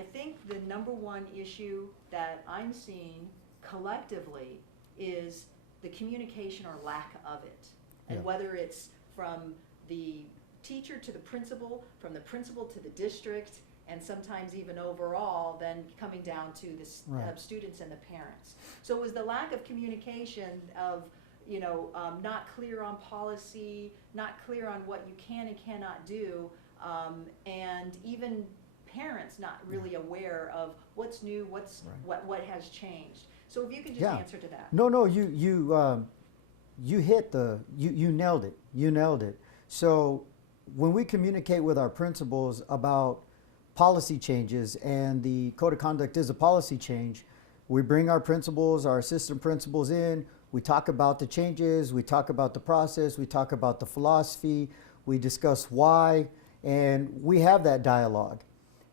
I think the number one issue that I'm seeing collectively is the communication or lack of it. And Yeah. whether it's from the teacher to the principal, from the principal to the district, and sometimes even overall, then coming down to the Right. students and the parents. So it was the lack of communication of, not clear on policy, not clear on what you can and cannot do, and even parents not really aware of what's new, Right. what has changed. So if you could just Yeah. answer to that. No, you hit you nailed it. You nailed it. So when we communicate with our principals about policy changes, and the code of conduct is a policy change, we bring our principals, our assistant principals in, we talk about the changes, we talk about the process, we talk about the philosophy, we discuss why, and we have that dialogue.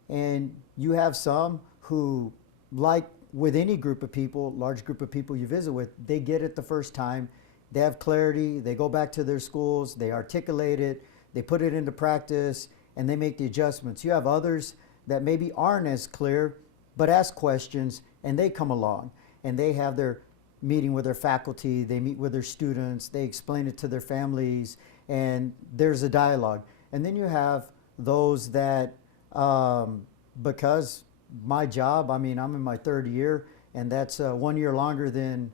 And you have some who, like with any group of people, large group of people you visit with, they get it the first time, they have clarity, they go back to their schools, they articulate it, they put it into practice, and they make the adjustments. You have others that maybe aren't as clear, but ask questions, and they come along, and they have their meeting with their faculty, they meet with their students, they explain it to their families, and there's a dialogue. And then you have those that, because my job, I'm in my third year, and that's 1 year longer than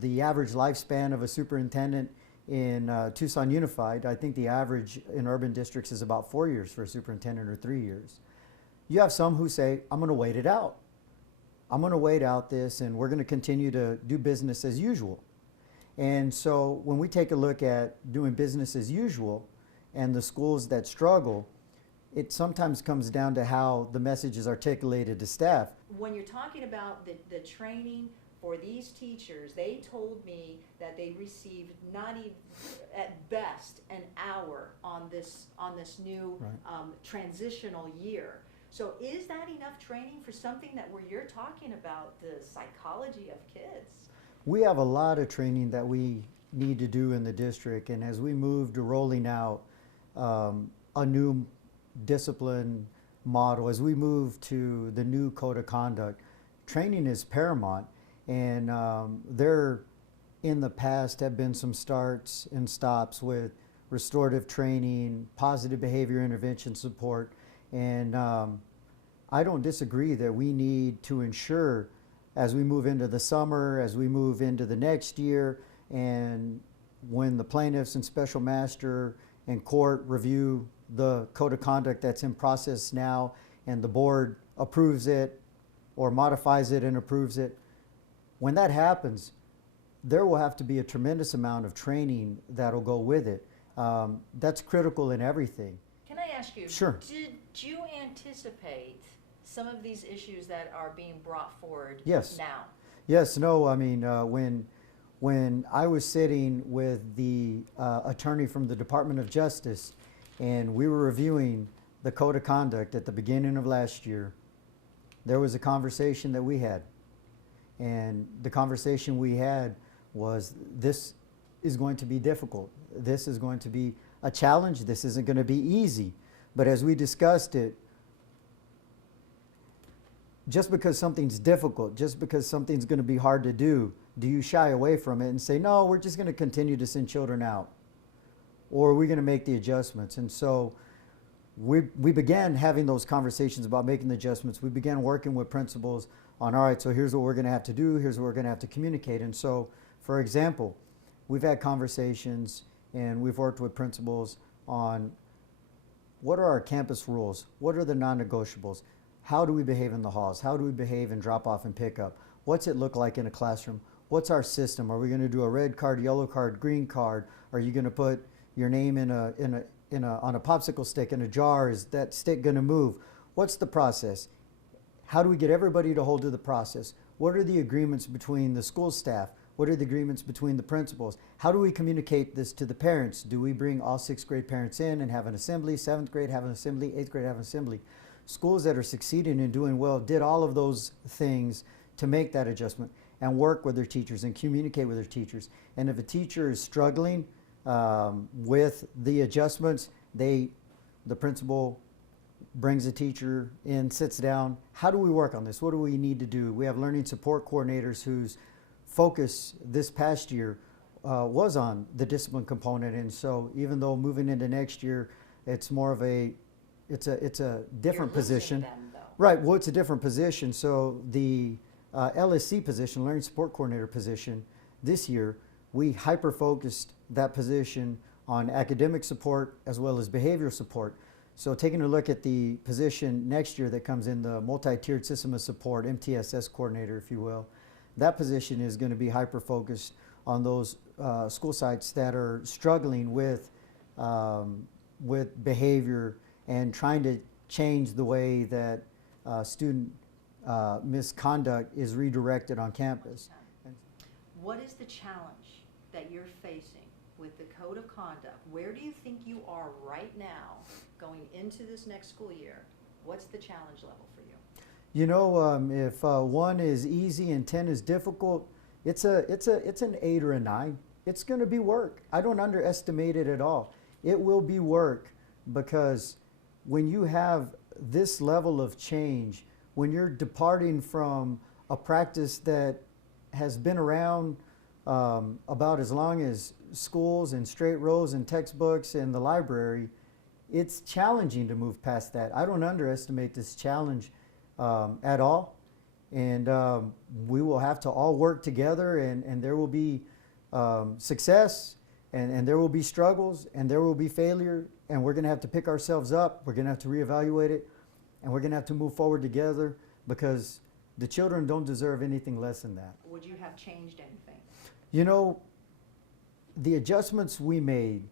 the average lifespan of a superintendent in Tucson Unified. I think the average in urban districts is about 4 years for a superintendent, or 3 years. You have some who say, I'm going to wait it out. I'm going to wait out this, and we're going to continue to do business as usual. And so when we take a look at doing business as usual and the schools that struggle, it sometimes comes down to how the message is articulated to staff. When you're talking about the training for these teachers, they told me that they received not even, at best, an hour on this new Right. Transitional year. So is that enough training for something that where you're talking about the psychology of kids? We have a lot of training that we need to do in the district, and as we move to rolling out a new discipline model, as we move to the new code of conduct, training is paramount. And there in the past have been some starts and stops with restorative training, positive behavior intervention support, and I don't disagree that we need to ensure, as we move into the summer, as we move into the next year, and when the plaintiffs and special master and court review the code of conduct that's in process now, and the board approves it or modifies it and approves it, when that happens, there will have to be a tremendous amount of training that'll go with it. That's critical in everything. Can I ask you, Sure. Did you anticipate some of these issues that are being brought forward Yes. now? Yes, no, when I was sitting with the attorney from the Department of Justice, and we were reviewing the code of conduct at the beginning of last year, there was a conversation that we had. And the conversation we had was, this is going to be difficult. This is going to be a challenge. This isn't going to be easy. But as we discussed it, just because something's difficult, just because something's going to be hard to do you shy away from it and say, no, we're just going to continue to send children out? Or are we going to make the adjustments? And so we began having those conversations about making the adjustments. We began working with principals on, all right, so here's what we're going to have to do, here's what we're going to have to communicate. And so, for example, we've had conversations and we've worked with principals on, what are our campus rules? What are the non-negotiables? How do we behave in the halls? How do we behave in drop-off and pickup? What's it look like in a classroom? What's our system? Are we going to do a red card, yellow card, green card? Are you going to put your name on a popsicle stick in a jar? Is that stick going to move? What's the process? How do we get everybody to hold to the process? What are the agreements between the school staff? What are the agreements between the principals? How do we communicate this to the parents? Do we bring all 6th grade parents in and have an assembly, 7th grade have an assembly, 8th grade have an assembly? Schools that are succeeding and doing well did all of those things to make that adjustment and work with their teachers and communicate with their teachers. And if a teacher is struggling with the adjustments, the principal brings a teacher in, sits down. How do we work on this? What do we need to do? We have learning support coordinators whose focus this past year was on the discipline component, and so even though moving into next year, it's more of it's a different position. Them, though. Right. Well, it's a different position. So the LSC position, learning support coordinator position, this year we hyper focused that position on academic support as well as behavioral support. So taking a look at the position next year that comes in, the multi-tiered system of support, MTSS coordinator, if you will, that position is going to be hyper focused on those school sites that are struggling with behavior and trying to change the way that student misconduct is redirected on campus. What is the challenge that you're facing with the code of conduct? Where do you think you are right now going into this next school year? What's the challenge level for you? You know, if 1 is easy and 10 is difficult, it's an 8 or a 9. It's going to be work. I don't underestimate it at all. It will be work, because when you have this level of change, when you're departing from a practice that has been around about as long as schools and straight rows and textbooks and the library, it's challenging to move past that. I don't underestimate this challenge at all. And we will have to all work together, and there will be success, and there will be struggles, and there will be failure, and we're going to have to pick ourselves up. We're going to have to reevaluate it, and we're going to have to move forward together, because the children don't deserve anything less than that. Would you have changed anything? You know, the adjustments we made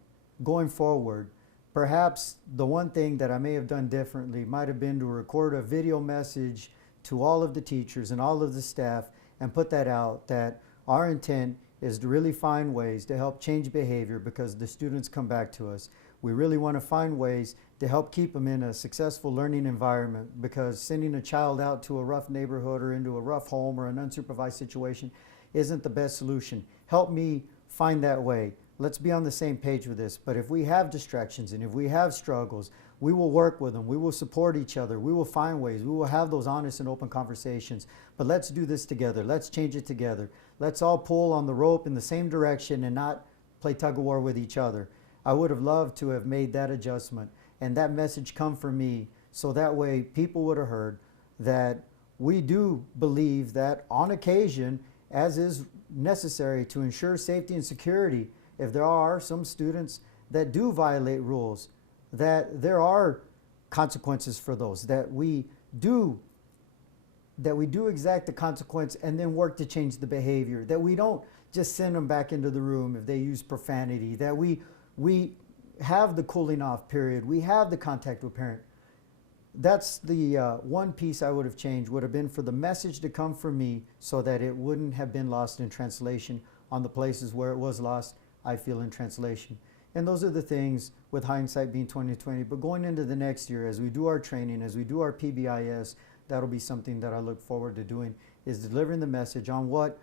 going forward, perhaps the one thing that I may have done differently might have been to record a video message to all of the teachers and all of the staff and put that out, that our intent is to really find ways to help change behavior, because the students come back to us. We really want to find ways to help keep them in a successful learning environment, because sending a child out to a rough neighborhood or into a rough home or an unsupervised situation isn't the best solution. Help me find that way. Let's be on the same page with this. But if we have distractions and if we have struggles, we will work with them. We will support each other. We will find ways. We will have those honest and open conversations. But let's do this together. Let's change it together. Let's all pull on the rope in the same direction and not play tug of war with each other. I would have loved to have made that adjustment and that message come from me, so that way people would have heard that we do believe that on occasion, as is necessary to ensure safety and security, if there are some students that do violate rules, that there are consequences for those, that we do exact the consequence and then work to change the behavior, that we don't just send them back into the room if they use profanity, that we have the cooling off period, we have the contact with parent. That's the one piece I would have changed, would have been for the message to come from me, so that it wouldn't have been lost in translation on the places where it was lost, I feel, in translation. And those are the things, with hindsight being 2020, but going into the next year, as we do our training, as we do our PBIS, that'll be something that I look forward to doing, is delivering the message on what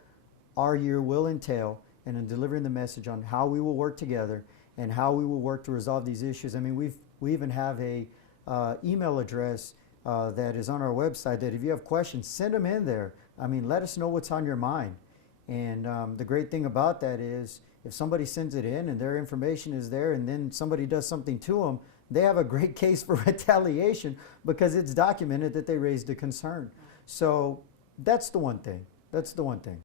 our year will entail, and in delivering the message on how we will work together and how we will work to resolve these issues. I mean, we even have a email address that is on our website, that if you have questions, send them in there. I mean, let us know what's on your mind. And the great thing about that is, if somebody sends it in and their information is there, and then somebody does something to them, they have a great case for retaliation, because it's documented that they raised a concern. So that's the one thing. That's the one thing.